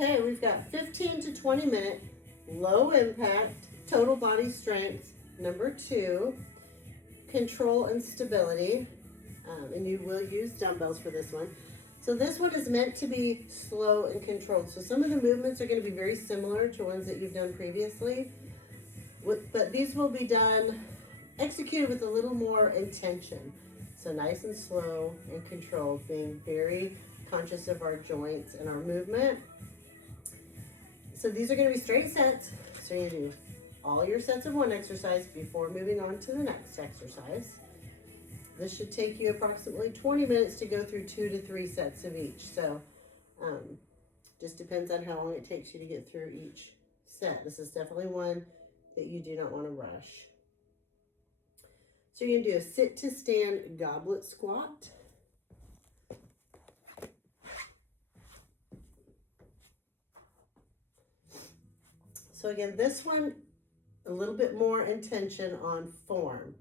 Okay, we've got 15 to 20 minute low impact total body strength number 2, control and stability, and you will use dumbbells for this one. So this one is meant to be slow and controlled. So some of the movements are going to be very similar to ones that you've done previously, but these will be done, executed with a little more intention. So nice and slow and controlled, being very conscious of our joints and our movement. So these are going to be straight sets. So you're going to do all your sets of one exercise before moving on to the next exercise. This should take you approximately 20 minutes to go through 2 to 3 sets of each. So just depends on how long it takes you to get through each set. This is definitely one that you do not want to rush. So you're going to do a sit to stand goblet squat. So again, this one, a little bit more intention on form.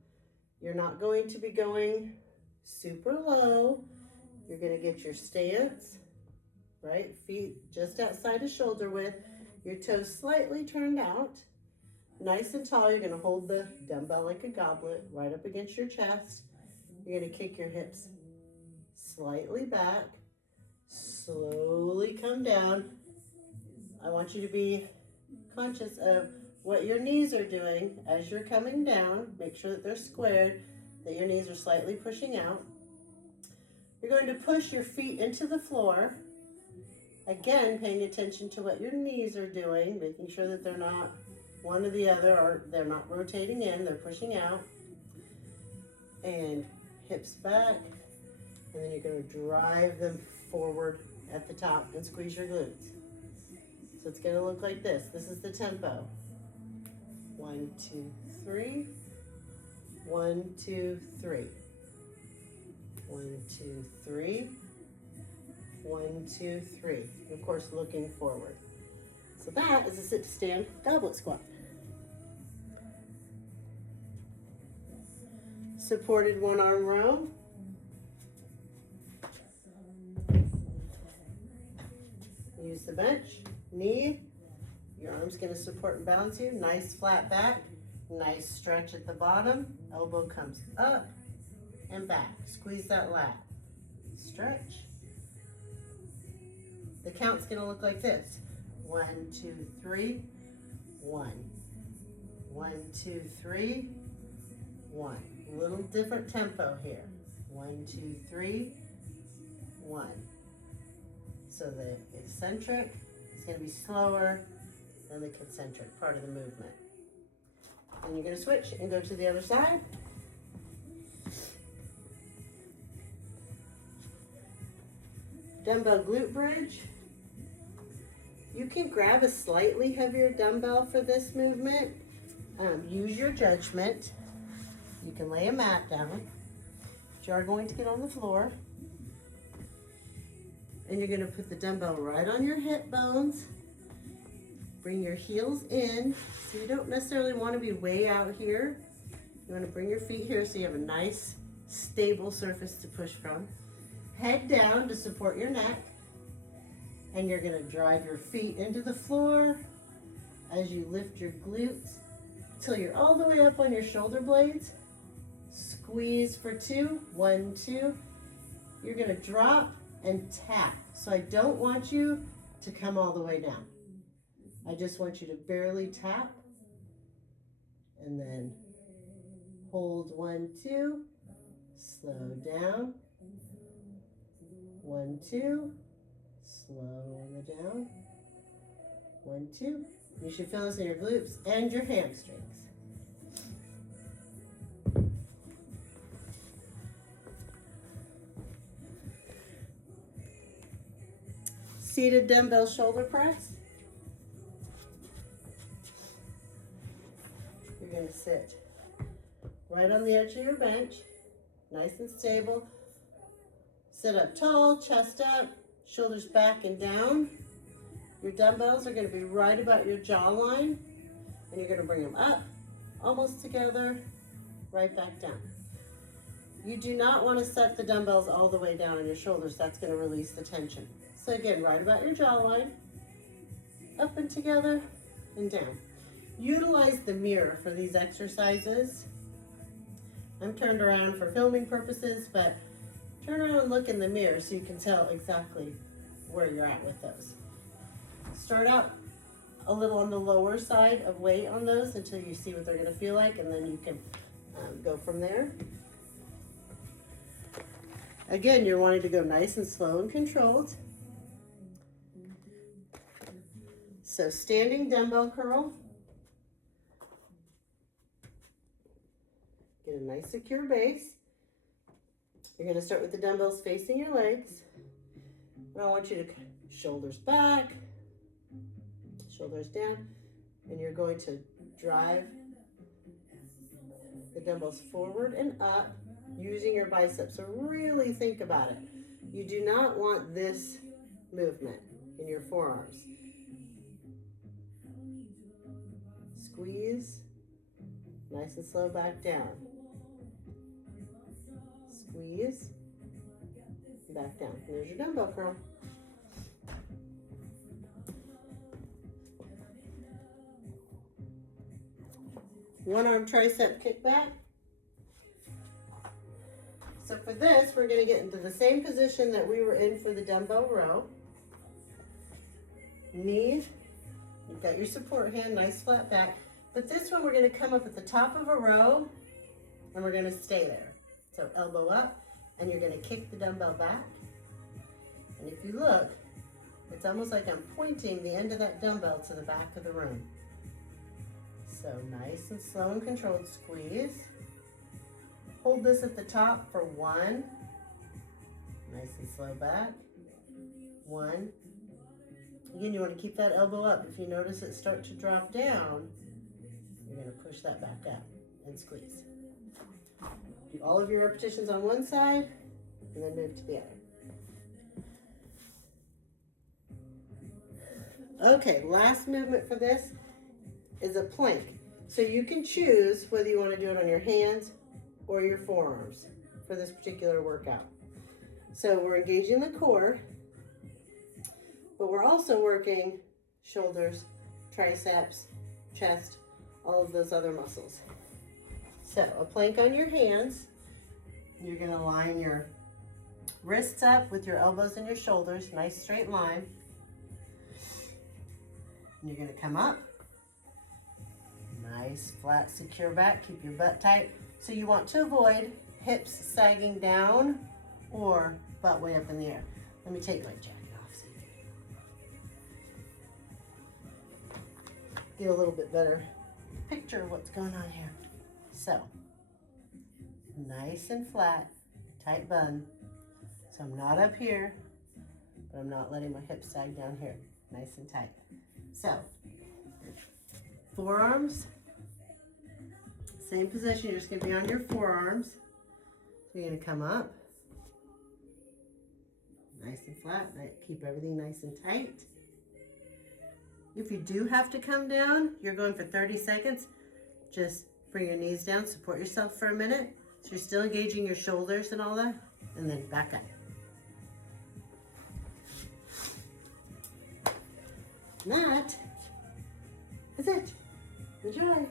You're not going to be going super low. You're going to get your stance, right? Feet just outside of shoulder width. Your toes slightly turned out. Nice and tall. You're going to hold the dumbbell like a goblet right up against your chest. You're going to kick your hips slightly back. Slowly come down. I want you to be conscious of what your knees are doing as you're coming down. Make sure that they're squared, that your knees are slightly pushing out. You're going to push your feet into the floor. Again, paying attention to what your knees are doing, making sure that they're not one or the other, or they're not rotating in, they're pushing out. And hips back, and then you're going to drive them forward at the top and squeeze your glutes. So it's going to look like this. This is the tempo. 1, 2, 3. 1, 2, 3. 1, 2, 3. 1, 2, 3. Of course, looking forward. So that is a sit to stand goblet squat. Supported one arm row. Use the bench, knee. Your arm's going to support and balance you. Nice flat back. Nice stretch at the bottom. Elbow comes up and back. Squeeze that lat. Stretch. The count's going to look like this. 1, 2, 3. 1. 1, 2, 3. 1. A little different tempo here. 1, 2, 3. 1. So the eccentric is going to be slower than the concentric part of the movement. And you're going to switch and go to the other side. Dumbbell glute bridge. You can grab a slightly heavier dumbbell for this movement. Use your judgment. You can lay a mat down. But you are going to get on the floor. And you're going to put the dumbbell right on your hip bones. Bring your heels in. So you don't necessarily want to be way out here. You want to bring your feet here so you have a nice, stable surface to push from. Head down to support your neck. And you're going to drive your feet into the floor as you lift your glutes until you're all the way up on your shoulder blades. Squeeze for 2. 1, 2. You're going to drop and tap. So I don't want you to come all the way down. I just want you to barely tap. And then hold 1, 2. Slow down. 1, 2. Slow on the down. 1, 2. You should feel this in your glutes and your hamstrings. Seated dumbbell shoulder press. You're going to sit right on the edge of your bench, nice and stable. Sit up tall, chest up, shoulders back and down. Your dumbbells are going to be right about your jawline, and you're going to bring them up, almost together, right back down. You do not want to set the dumbbells all the way down on your shoulders. That's going to release the tension. So again, right about your jawline. up and together and down. Utilize the mirror for these exercises. I'm turned around for filming purposes, but turn around and look in the mirror so you can tell exactly where you're at with those. Start out a little on the lower side of weight on those until you see what they're going to feel like, and then you can go from there. Again, you're wanting to go nice and slow and controlled. So standing dumbbell curl. Get a nice secure base. You're going to start with the dumbbells facing your legs. And I want you to shoulders back, shoulders down, and you're going to drive the dumbbells forward and up using your biceps. So really think about it. You do not want this movement in your forearms. Squeeze, nice and slow back down. Squeeze, back down. There's your dumbbell curl. One arm tricep kickback. So for this, we're going to get into the same position that we were in for the dumbbell row. Knee, you've got your support hand, nice flat back. But this one, we're going to come up at the top of a row, and we're going to stay there. So elbow up, and you're going to kick the dumbbell back. And if you look, it's almost like I'm pointing the end of that dumbbell to the back of the room. So nice and slow and controlled squeeze. Hold this at the top for 1. Nice and slow back. 1. Again, you want to keep that elbow up. If you notice it start to drop down, you're going to push that back up and squeeze. Do all of your repetitions on one side and then move to the other. Okay, last movement for this is a plank. So you can choose whether you want to do it on your hands or your forearms for this particular workout. So we're engaging the core, but we're also working shoulders, triceps, chest, all of those other muscles. So a plank on your hands, you're going to line your wrists up with your elbows and your shoulders, nice straight line. And you're going to come up. Nice, flat, secure back. Keep your butt tight. So you want to avoid hips sagging down or butt way up in the air. Let me take my jacket off so you can get a little bit better picture of what's going on here. So, nice and flat, tight bun. So I'm not up here, but I'm not letting my hips sag down here. Nice and tight. So, forearms, same position, you're just going to be on your forearms. So you're going to come up, nice and flat, keep everything nice and tight. If you do have to come down, you're going for 30 seconds. Just bring your knees down, support yourself for a minute. So you're still engaging your shoulders and all that, and then back up. And that is it. Enjoy.